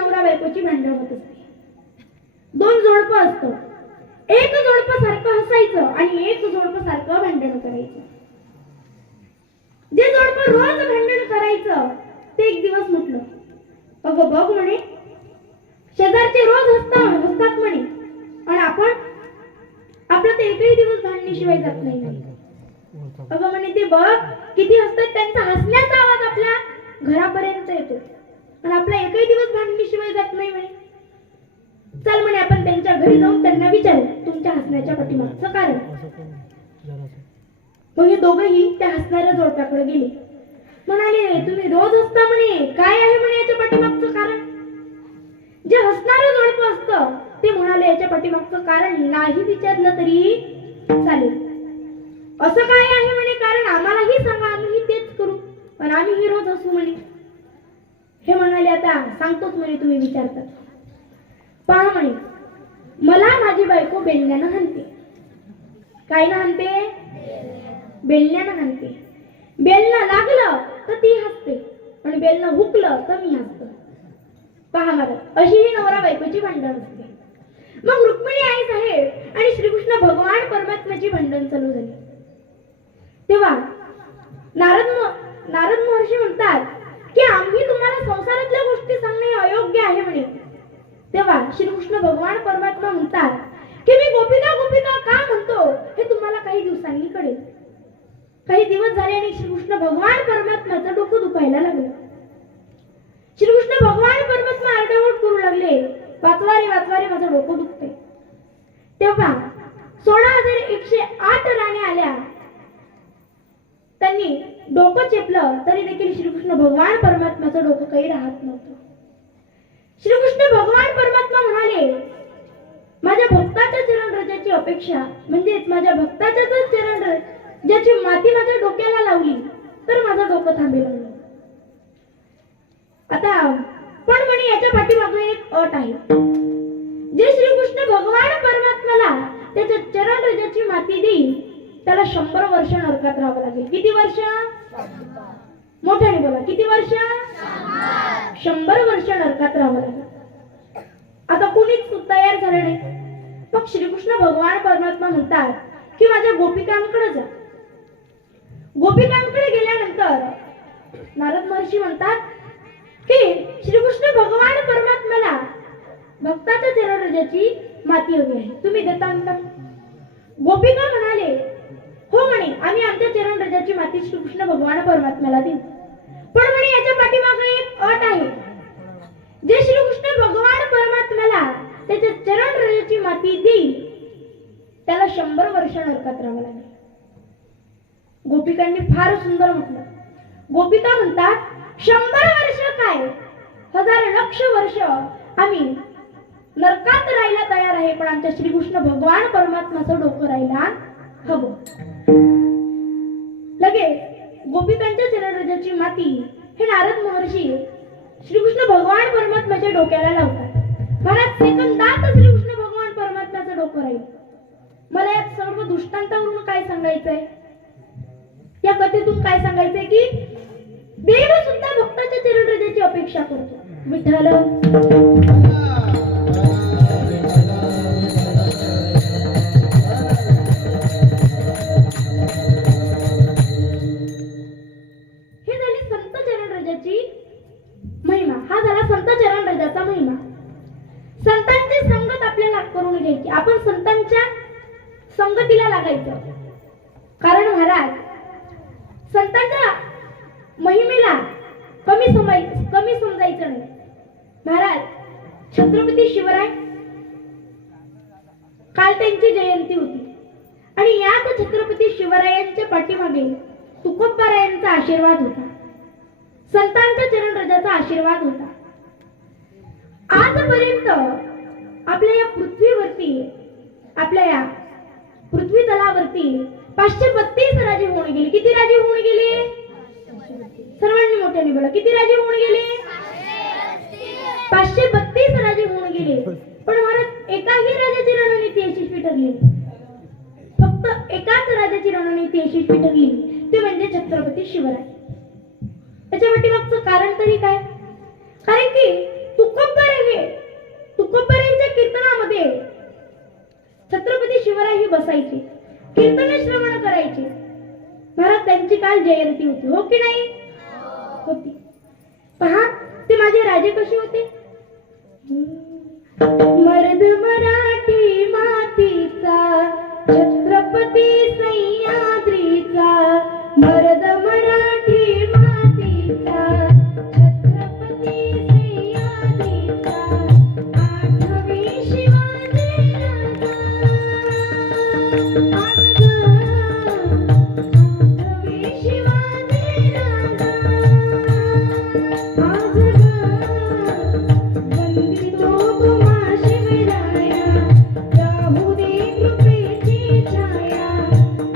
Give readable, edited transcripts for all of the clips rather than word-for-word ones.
नवरा बायकोची भांडण होत असते. दोन जोडपं असतं, एक जोडपं सारखं हसायचं आणि एक जोडपं सारखं भांडण करायचं. जे जोडपं रोज भांडण करायचं ते एक दिवस म्हटलं, अगं बघ म्हणे, शेजारचे रोज हसतात म्हणे, आणि आपण आपलं ते एकही दिवस भांडणीशिवाय जात नाही. अगं म्हणे, ते बघ किती हसतात, त्यांचा हसण्याचा आवाज आपल्या घरापर्यंत येतो आणि आपला एकही दिवस भांडणीशिवाय जात नाही म्हणे. चल म्हणे, आपण त्यांच्या घरी जाऊन त्यांना विचारू तुमच्या हसण्याच्या पाठीमागचं कारण. मग हे दोघंही त्या हसणाऱ्या जोडप्याकडे गेले. म्हणाले, तुम्ही रोज हसता म्हणे, काय आहे म्हणे याच्या पाठीमागचं कारण? जे हसणारं जोडपं असतं ते म्हणाले, याच्या पाठीमागचं कारण नाही विचारलं तरी चालेल. असं काय आहे म्हणे कारण? आम्हालाही सांगा, आम्ही तेच करू, पण आम्ही रोज हसू म्हणे. हे म्हणाले, आता सांगतोच म्हणे, तुम्ही विचारता. पहा म्हणे, मला माझी बायको बेलण्यानं हाणते. काय ना हाणते? बेलण्यानं हाणते. बेलणं लागलं तर ती हसते आणि बेलणं हुकलं तर मी हसतो. पहा मला, अशी ही नवरा बायकोची भांडण असते. मग रुक्मिणी आई साहेब आणि श्रीकृष्ण भगवान परमात्म्याची भांडण चालू झाली. तेव्हा नारद महर्षी म्हणतात की आम्ही तुम्हाला संसारातल्या गोष्टी सांगणे अयोग्य आहे म्हणे. तेव्हा श्रीकृष्ण भगवान परमात्मा म्हणतात की मी गोपिका गोपिका का म्हणतो हे तुम्हाला काही दिवसांनी कळेल. काही दिवस झाले आणि श्रीकृष्ण भगवान परमात्म्याचं डोकं दुखायला लागलं. श्रीकृष्ण भगवान परमात्मा आरडाओरड करू लागले, वाचवा रे माझं डोकं दुखतंय. तेव्हा 16,108 राण्या आल्या. त्यांनी डोकं चेपलं तरी देखील श्रीकृष्ण भगवान परमात्म्याचं डोकं काही राहत नव्हतं. श्रीकृष्ण भगवान परमात्मा म्हणाले, माझ्या भक्ताच्या चरणरजाची अपेक्षा म्हणजेच माझ्या भक्ताच्या चरणरजाची माती माझ्या डोक्याला लावली तर माझं डोकं थांबेल. आता पण म्हणे याच्या पाठीमागे एक अट आहे. जे श्रीकृष्ण भगवान परमात्म्याला त्याच्या चरणरजाची माती देईल त्याला 100 वर्ष नरकात राहावं लागेल. किती वर्ष? मोठ्याने बोला, किती वर्ष? 100 वर्ष नरकात राहावं लागेल. आता कुणीच तयार झालं नाही. मग श्रीकृष्ण भगवान परमात्मा म्हणतात की माझ्या गोपिकांकडे जा. गोपिकांकडे गेल्यानंतर नारद महर्षी म्हणतात की श्रीकृष्ण भगवान परमात्म्याला भक्ताच्या चरणरजाची माती हवी आहे, तुम्ही देता का? गोपिका म्हणाले, हो म्हणे, आम्ही आमच्या चरणरजाची माती श्रीकृष्ण भगवान परमात्म्याला देऊ. पण म्हणे याच्या पाठीमागे एक अट आहे. जे श्रीकृष्ण भगवान परमात्म्याला त्याच्या चरणरजाची माती देईल त्याला 100 वर्ष नरकात राहावं लागेल. गोपिकांनी फार सुंदर म्हटलं. गोपिका म्हणतात, 100 वर्ष काय, 1000 लक्ष वर्ष आम्ही नरकात राहायला तयार आहे, पण आमच्या श्रीकृष्ण भगवान परमात्म्याचं डोकं राहायला हवं. लगेच गोपिकांच्या चरणरजाची माती हे नारद महर्षी श्रीकृष्ण भगवान परमात्म्याच्या डोक्याला लावतात. मला सेकंदात श्रीकृष्ण भगवान परमात्म्याचं डोकं राहील. मला या सर्व दृष्टांतावरून काय सांगायचंय, या कथेतून काय सांगायचंय की देव सुद्धा भक्ताच्या चरणरजाची अपेक्षा करतो. विठ्ठल महिमा. हा झाला संत चरणरजाचा महिमा. संतांची संगत आपल्याला करून घ्यायची, आपण संतांच्या संगतीला लागायचं. कारण महाराज संतांच्या महिमेला कमी समजायचं नाही. महाराज छत्रपती शिवराय काल त्यांची जयंती होती आणि याच छत्रपती शिवरायांच्या पाठीमागे तुकोबारायांचा आशीर्वाद होता, संतांच्या चरणरजाचा आशीर्वाद होता. आजपर्यंत आपल्या या पृथ्वीवरती, आपल्या या पृथ्वी तलावरती 532 राजे होऊन गेले. किती राजे होऊन गेले? सर्वांनी मोठ्याने बोला, किती राजे होऊन गेले? 532 राजे होऊन गेले. पण महाराज एकाही राजाची रणनीती यशस्वी ठरली. फक्त एकाच राजाची रणनीती यशस्वी ठरली, ते म्हणजे छत्रपती शिवराय. त्याच्या पाठीमागचं कारण तरी काय? कारण की तुकोबाराय शिवरायही बसायचे, कीर्तन श्रवण करायचे. महाराज त्यांची काल जयंती होती, हो की नाही? होती. पहा ते माझे राजे कसे होते. मर्द मराठी मातीचा, छत्रपती सह्याद्रीचा. मर्द मराठी मातीचा, छत्रपती सह्याद्रीचा. आठवे शिवाजी राजा. आठवे शिवाजी राजा. आज वंदितो तुम्हा शिवराया. राहू दे कृपेची छाया.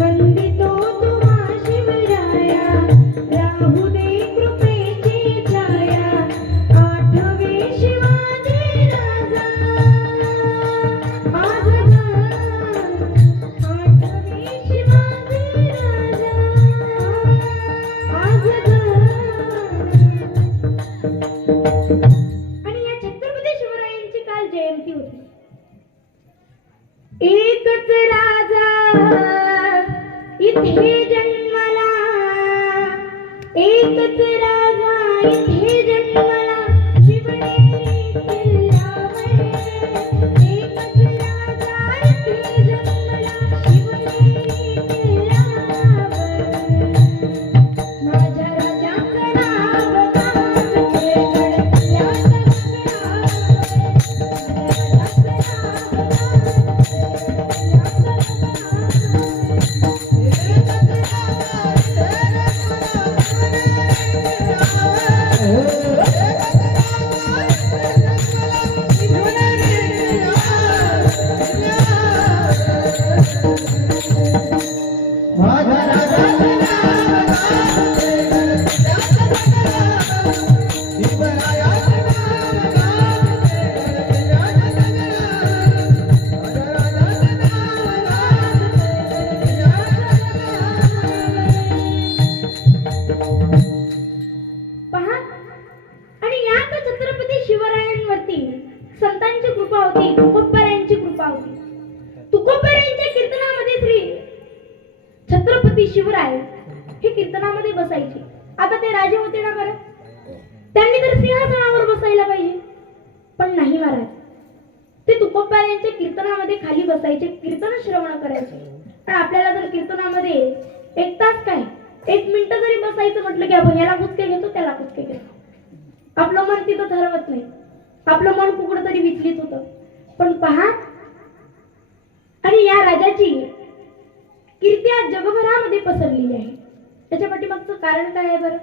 वंदितो तुम्हा शिवराया. राहू दे कृपेची छाया. आठवे शिवाजी राजा. आज आठवे शिवाजी राजा. आज आणि या छत्रपती शिवरायांची काल जयंती होती. एकच राजा इथे जन्मला. एकच राजा इथे जन्मला. शिवनेरी किल्ल्यावर. एकच राजा इथे जन्मला. शिवनेरी किल्ल्यावर. माझ्या राजाचं नाव गाजतेगड. या पहा आणि याच छत्रपती शिवरायांवरती संतांची कृपा होती, तुकोबारायांची कृपा होती. तुकोबारायांच्या कीर्तनामध्ये श्री छत्रपती शिवराय हे कीर्तनामध्ये बसायचे. आता ते राजे होते ना बरं, त्यांनी तर सिंहासनावर बसायला पाहिजे, पण नाही महाराज. ते तुकोबारायांच्या कीर्तनामध्ये खाली बसायचे, कीर्तन श्रवण करायचे. पण आपल्याला जर कीर्तनामध्ये 1 तास काय 1 मिनिट जरी बसायचं म्हटलं की आपण याला कुचके घेतो, त्याला कुचके घेतो. आपलं मन तिथं ठरवत नाही, आपलं मन कुठं तरी विचलित होतं. पण पहा आणि या राजाची कीर्ती आज जगभरामध्ये पसरलेली आहे. त्याच्या पाठीमागचं कारण काय आहे बरं?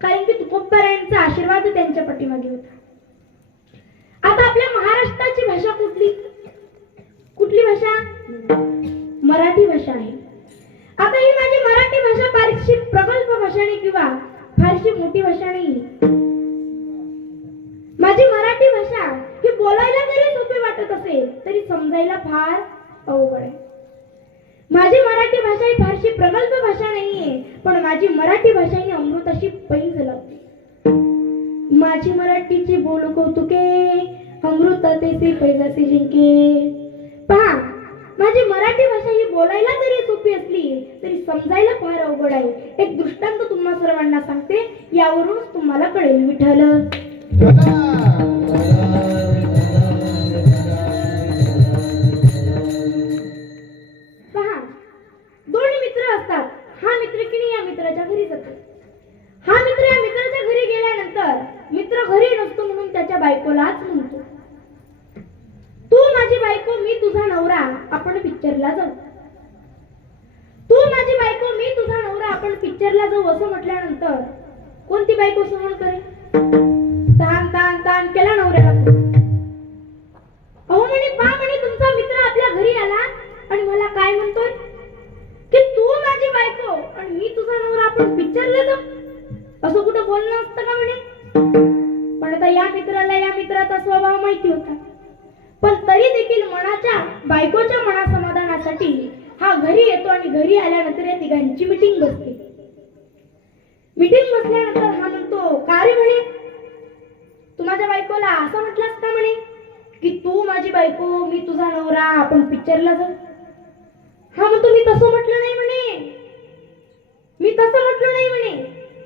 कारण की तुकोबारायांचा आशीर्वाद त्यांच्या पाठीमागे होता. आता आपल्या महाराष्ट्राची भाषा कुठली? कुठली भाषा? मराठी भाषा आहे. आता ही माझी मराठी भाषा फारशी प्रगल्भ भाषा नाही किंवा फारशी मोठी भाषा नाही. माझी मराठी भाषा ही बोलायला जरी सोपी वाटत असेल तरी समजायला फार अवघड आहे. माझी मराठी भाषा ही फारशी प्रगल्भ भाषा नाहीये, पण माझी मराठी भाषा ही अमृताशी पैज लावते. माझी मराठीची बोल कौतुके, अमृतातेचे पैजाचे जिंके. पहा माझी मराठी भाषा ही बोलायला जरी सोपी असली तरी समजायला फार अवघड आहे. एक दृष्टांत तुम्हा सर्वांना सांगते, यावरूनच तुम्हाला कळेल. विठ्ठल पहा 2 मित्र असतात. हा मित्र की नाही या मित्राच्या घरी जातो. हा मित्र या मित्राच्या घरी गेल्यानंतर मित्र घरी नसतो म्हणून त्याच्या बायकोलाच म्हणतो, तू माझी बायको, मी तुझा नवरा, आपण पिक्चरला जाऊ. तू माझी बायको, मी तुझा नवरा, आपण पिक्चरला जाऊ असं म्हटल्यानंतर कोणती बायको सहन करेल? ताण ताण ताण केला नवऱ्याला. अहो म्हणे, पा म्हणे तुमचा मित्र आपल्या घरी आला आणि मला काय म्हणतोय की तू माझी बायको आणि मी तुझा नवरा, आपण पिक्चरला जाऊ. असं कुठं बोलणं असतं का म्हणे? पण आता या मित्राला या मित्राचा स्वभाव माहिती होता. पण तरी देखील मनाच्या बायकोच्या मनासमाधानासाठी हा घरी येतो आणि घरी आल्यानंतर या तिघांची मीटिंग बसते. मीटिंग बसल्यानंतर हा म्हणतो, का रे म्हणे, तू माझ्या बायकोला असं म्हटलास का म्हणे की तू माझी बायको, मी तुझा नवरा, आपण पिक्चरला जाऊ. हा म्हणतो मी तसं म्हटलं नाही म्हणे, मी तसं म्हटलं नाही म्हणे.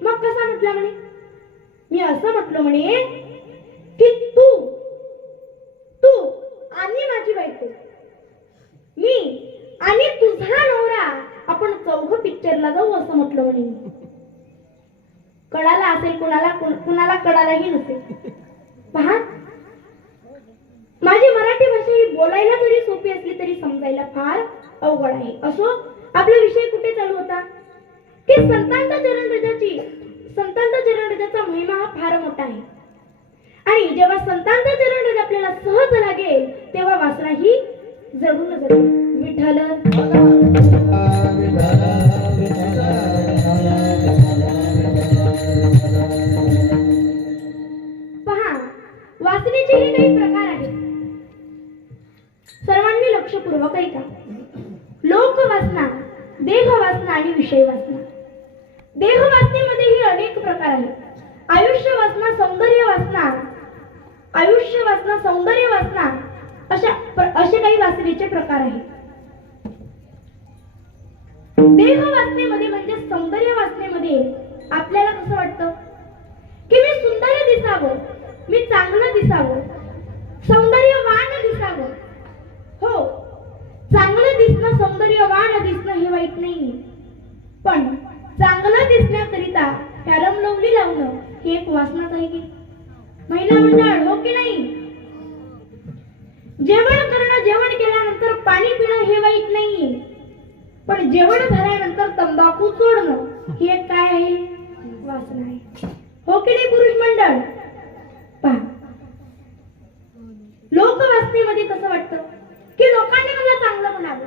मग कसा म्हटला म्हणे? मी असं म्हटलं म्हणे की तू तू आणि माझी बायको, मी आणि तुझा नवरा आपण चौघ पिक्चरला जाऊ असं म्हटलं म्हणे. कळाला असेल कुणाला, कुणाला कळालाही नसेल. पहा, माझी मराठी भाषा ही बोलायला जरी सोपी असली तरी समजायला फार अवघड आहे. असो, आपला विषय कुठे चालू होता की संतांचा चरणरजाचा महिमा हा फार मोठा आहे. आणि जेव्हा संतांचा चरणरज आपल्याला सहज लागेल तेव्हा वासना ही जडून जाते. विठ्ठल पहा, वासनेचे हे काही प्रकार आहेत. सर्वांनी लक्षपूर्वक ऐका. लोकवासना, देहवासना आणि विषय वासना. देहवासनेमध्येही अनेक प्रकार आहेत. आयुष्य वासना, सौंदर्य वासना असे काही वासनेचे प्रकार आहेत. देहवासनेमध्ये म्हणजे सौंदर्य वासनेमध्ये आपल्याला कसं वाटतं की मी सुंदर दिसावं, मी चांगलं दिसावं, सौंदर्यवान दिसावं. हो, चांगलं दिसणं, सौंदर्यवान दिसणं हे वाईट नाही, पण चांगलं दिसण्याकरिता फॅरम लवली लावणं ही एक वासनाच आहे की महिला मंडळ, हो की नाही? जेवण केल्यानंतर पाणी पिणं हे वाईट नाही, पण जेवण झाल्यानंतर तंबाखू सोडणं ही एक काय आहे? वासना आहे, हो की नाही पुरुष मंडळ? पहा, लोकवासनेमध्ये कसं वाटतं की लोकांनी मला चांगलं म्हणावं,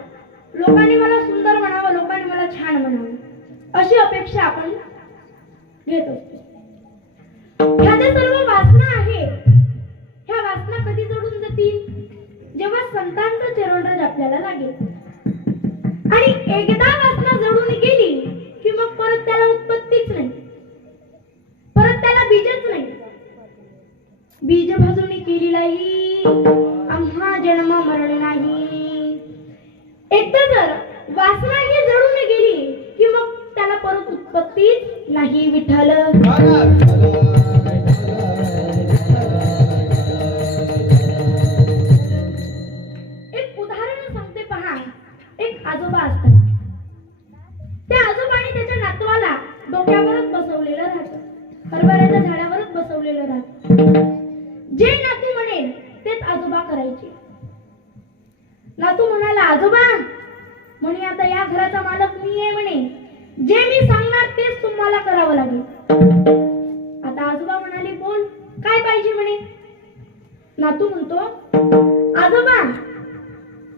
लोकांनी मला सुंदर म्हणावं, लोकांनी मला छान म्हणावं, अशी अपेक्षा आपण घेत असतो. ह्या ज्या सर्व वासना आहे, ह्या वासना कधी जोडून जातील? जेव्हा संतांचा चरणरज आपल्याला लागेल. आणि एकदा वासना जडून गेली की मग परत त्याला उत्पत्तीच नाही, परत त्याला बीजच नाही. बीज भाजून केलेलाही आम्हा जन्म मरण नाही. एकदा जर वासना ही जडून गेली की मग त्याला परत उत्पत्तीच नाही. विठ्ठल एक उदाहरण सांगते. पहा, एक आजोबा असतात. त्या आजोबाने त्याच्या नातवाला डोक्यावरच बसवलेलं राहतं, हरभऱ्याच्या झाडावरच बसवलेलं राहतं. जे नातू म्हणेल तेच आजोबा करायचे. नातू म्हणाला, आजोबा म्हणे आता या घराचा मालक मी आहे म्हणे, जे मी सांगणार तेच तुम्हाला करावं लागेल. आता आजोबा म्हणाले, बोल काय पाहिजे म्हणे. नातू म्हणतो, आजोबा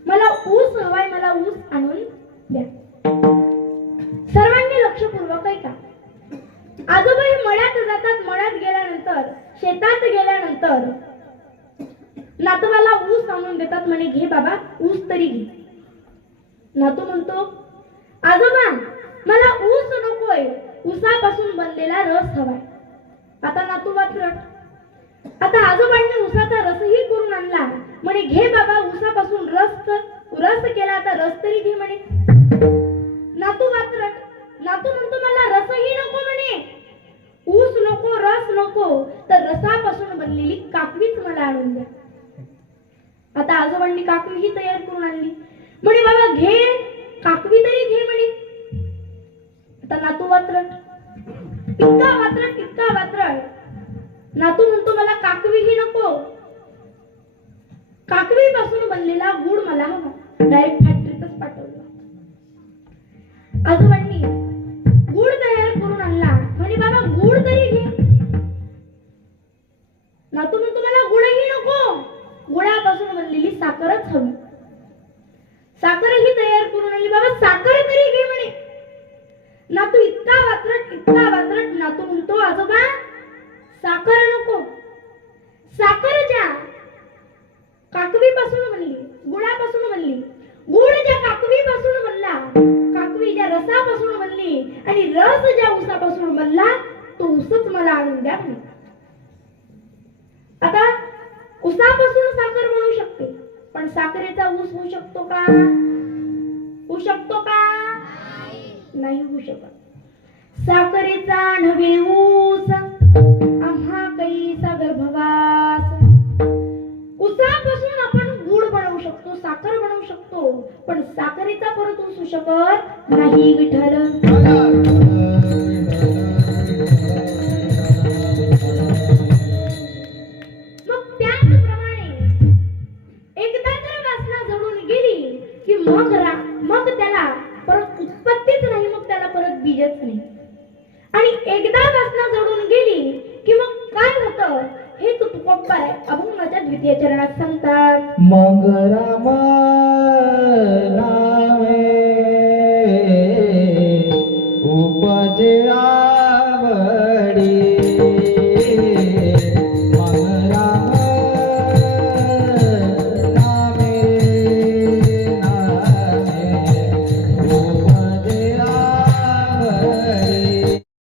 मला ऊस हवाय, मला ऊस आणून द्या. सर्वांनी लक्षपूर्वक ऐका. आजोबा हे मळ्यात जातात. मळ्यात गेल्यानंतर, शेतात गेल्यानंतर नातवाला ऊस आणून देतात. म्हणे घे बाबा, ऊस तरी घे. नातू म्हणतो, आजोबा मला ऊस नकोय, ऊसापासून बनलेला रस हवाय. आता नातू वात्रट. आता आजोबांनी ऊसाचा रसही करून आणला. म्हणे घे बाबा, ऊसापासून रस केला, आता रस तरी घे म्हणे. नातू वात्रट. नातू म्हणतो मला रसही नको म्हणे, ऊस नको, रस नको, तर रसापासून बनलेली काकवीच मला आणून द्या. आता आजोबांनी काकवी ही तयार करून आणली. म्हणे बाबा घे, काकवी तरी घे म्हणे. आता नातू वात्रट, इतका वात्रट. नातू म्हणतो मला काकवी ही नको, काकवी पासून बनलेला गुड मला हवा. डायरेक्ट फॅक्टरीतच पाठवलं. आजोबांनी गुड तयार करून आणला. म्हणे बाबा गुड तरी घे. नातू म्हणतो मला गुडही नको, गुळापासून बनलेली साखरच हवी. साखरही तयार करून आणली. बाबा साखर तरी घे म्हणे. नातू इतका वात्रट. नातू म्हणतो आजोबा साखर नको, साखर ज्या काकवीपासून बनली, गुळापासून बनली, गुळ ज्या काकवीपासून बनला, काकवी ज्या रसापासून बनली आणि रस ज्या ऊसापासून बनला, तो ऊसच मला आणून द्या म्हणे. आता ऊसापासून साखर बनू शकते, पण साखरेचा ऊस होऊ शकतो का? होऊ शकतो का? नाही होऊ शकत. साखरेचा नव्हे ऊस आम्हा कैसा गर्भवास. उसापासून आपण गुळ बनवू शकतो, साखर बनवू शकतो, पण साखरेचा परत होऊ शकत नाही विठ्ठल. मग त्याचप्रमाणे एकदा जर वासना जळून गेली की मग त्याला परत उत्पत्तीच नाही, मग त्याला परत बीजच नाही. आणि एकदा वासना जळून गेली की मग काय होतं हे तुकोबाराय अभंगाच्या द्वितीय चरणात सांगतात. मग रामा